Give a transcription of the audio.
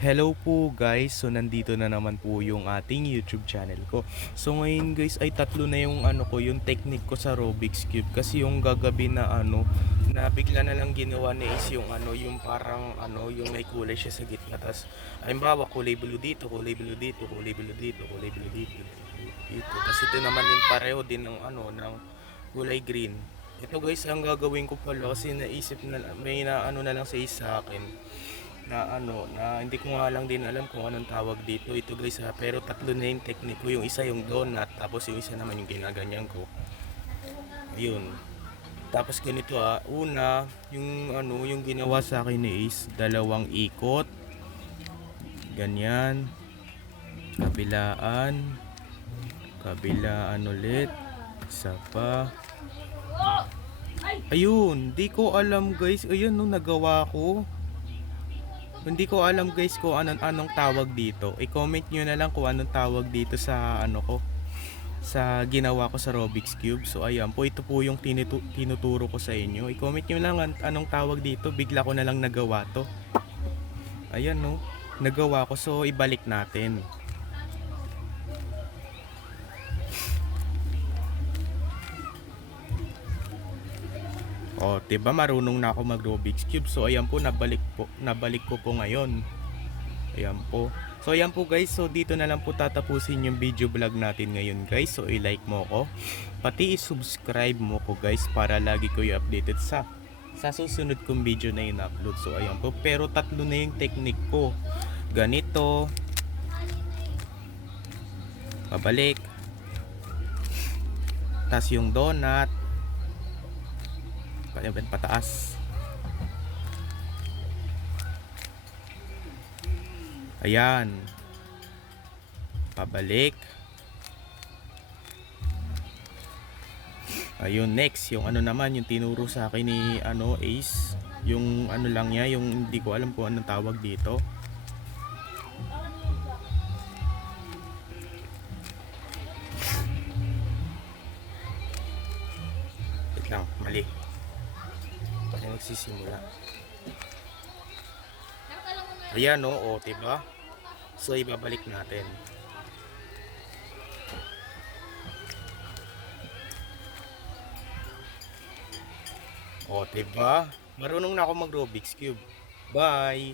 Hello po guys, so nandito na naman po yung ating YouTube channel ko. So ngayon guys ay tatlo na yung ano ko, yung technique ko sa Rubik's Cube kasi yung gagabi na ano, na bigla na lang ginawa ni Ace yung ano, yung parang ano, yung may kulay siya sa gitna. Tapos, halimbawa kulay blue dito, kulay blue dito, kulay blue dito, kulay blue dito, dito. Tapos ito naman yung pareho din ng ano, ng kulay green. Ito guys, ang gagawin ko pala kasi naisip na may na ano na lang sa akin na ano, na hindi ko nga lang din alam kung anong tawag dito. Ito guys ha, pero tatlo na yung technique ko. Yung isa yung donut, tapos yung isa naman yung ginaganyan ko. Ayun. Tapos ganito ha, una, yung ano, yung ginawa sa akin ni Ace, dalawang ikot. Ganyan. Kabilaan. Kabilaan ulit. Isa pa. Ayun, di ko alam guys. Ayun no, nagawa ko. Hindi ko alam guys kung anong anong tawag dito. I-comment nyo na lang kung anong tawag dito sa ano ko sa ginawa ko sa Rubik's Cube. So ayan po, ito po yung tinitu- tinuturo ko sa inyo. I-comment nyo lang an- anong tawag dito. Bigla ko na lang nagawa to. Ayan no, nagawa ko. So ibalik natin. O, 'di ba marunong na ako mag Rubik's Cube. So ayan po nabalik po nabalik ko po ngayon. Ayan po. So ayan po guys, so dito na lang po tatapusin yung video vlog natin ngayon guys. So i-like mo ko. Pati i-subscribe mo ko guys para lagi ko i-updated sa sa susunod kong video na in-upload. So ayan po, pero tatlo na yung technique ko. Ganito. Pabalik. Tas yung donut. Ayan, pataas. Ayan. Pabalik. Ayun, next, yung ano naman, yung tinuro sa akin ni ano, Ace. Yung ano lang niya, yung hindi ko alam kung anong tawag dito. Wait lang, mali. Paano nagsisimula? Ayan o, oh, diba? So, ibabalik natin. O, diba? Marunong na ako mag Rubik's Cube. Bye!